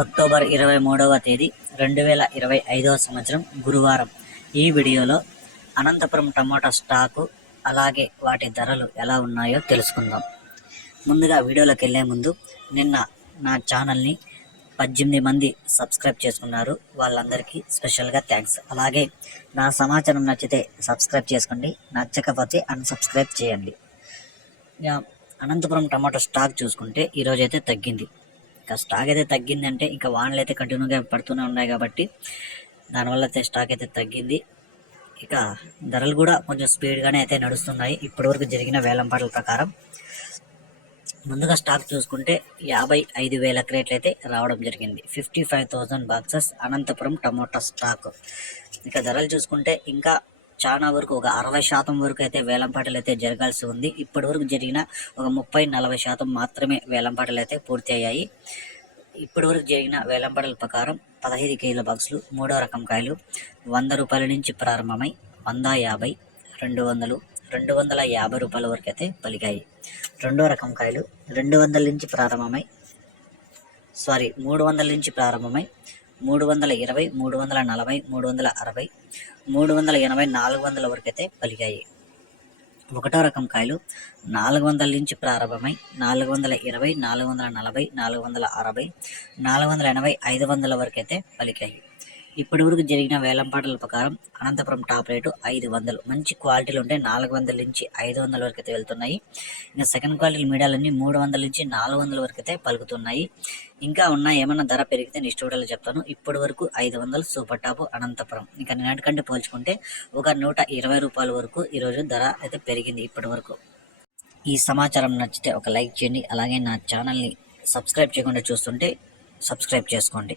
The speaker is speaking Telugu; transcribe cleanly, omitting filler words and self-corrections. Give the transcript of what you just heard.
అక్టోబర్ 23వ తేదీ 2025వ సంవత్సరం గురువారం. ఈ వీడియోలో అనంతపురం టమోటా స్టాకు అలాగే వాటి ధరలు ఎలా ఉన్నాయో తెలుసుకుందాం. ముందుగా వీడియోలోకి వెళ్ళే ముందు నిన్న నా ఛానల్ని 18 మంది సబ్స్క్రైబ్ చేసుకున్నారు. వాళ్ళందరికీ స్పెషల్గా థ్యాంక్స్. అలాగే నా సమాచారం నచ్చితే సబ్స్క్రైబ్ చేసుకోండి, నచ్చకపోతే అన్సబ్స్క్రైబ్ చేయండి. అనంతపురం టమాటో స్టాక్ చూసుకుంటే ఈరోజు అయితే తగ్గింది. ఇంకా స్టాక్ అయితే తగ్గిందంటే ఇంకా వానలు అయితే కంటిన్యూగా పడుతూనే ఉన్నాయి కాబట్టి దానివల్ల అయితే స్టాక్ అయితే తగ్గింది. ఇక ధరలు కూడా కొంచెం స్పీడ్గానే అయితే నడుస్తున్నాయి ఇప్పటివరకు జరిగిన వేలంపాటల ప్రకారం. ముందుగా స్టాక్ చూసుకుంటే 55,000 క్రేట్లు అయితే రావడం జరిగింది. 55,000 బాక్సెస్ అనంతపురం టమోటా స్టాక్. ఇక ధరలు చూసుకుంటే ఇంకా చాలా వరకు ఒక 60% వరకు అయితే వేలంపాటలు అయితే జరగాల్సి ఉంది. ఇప్పటి వరకు జరిగిన ఒక 30-40% మాత్రమే వేలంపాటలు అయితే పూర్తి అయ్యాయి. ఇప్పటి వరకు జరిగిన వేలంపాటల ప్రకారం 15 కేజీల బాక్సులు మూడో రకం కాయలు 100 రూపాయల నుంచి ప్రారంభమై 150, 200, 250 రూపాయల వరకు అయితే పలికాయి. రెండో రకం కాయలు 200 నుంచి ప్రారంభమై 300 నుంచి ప్రారంభమై 320, 340, 360, 380, 400 వరకు అయితే పలికాయి. ఒకటో రకం కాయలు 400 నుంచి ప్రారంభమై 420, 440, 460, 480, 500 వరకు అయితే పలికాయి. ఇప్పటి వరకు జరిగిన వేలంపాటల ప్రకారం అనంతపురం టాప్ రేటు 500. మంచి క్వాలిటీలు ఉంటే 400 నుంచి 500 వరకు అయితే వెళ్తున్నాయి. ఇంకా సెకండ్ క్వాలిటీ మీడియాలన్నీ 300 నుంచి 400 వరకు అయితే పలుకుతున్నాయి. ఇంకా ఉన్న ఏమన్నా ధర పెరిగితే నెక్స్ట్ వీడియోలో చెప్తాను. ఇప్పటి వరకు 500 సూపర్ టాప్ అనంతపురం. ఇంకా నిన్నటికంటే పోల్చుకుంటే ఒక 120 రూపాయల వరకు ఈరోజు ధర అయితే పెరిగింది ఇప్పటి వరకు. ఈ సమాచారం నచ్చితే ఒక లైక్ చేయండి. అలాగే నా ఛానల్ని సబ్స్క్రైబ్ చేయకుండా చూస్తుంటే సబ్స్క్రైబ్ చేసుకోండి.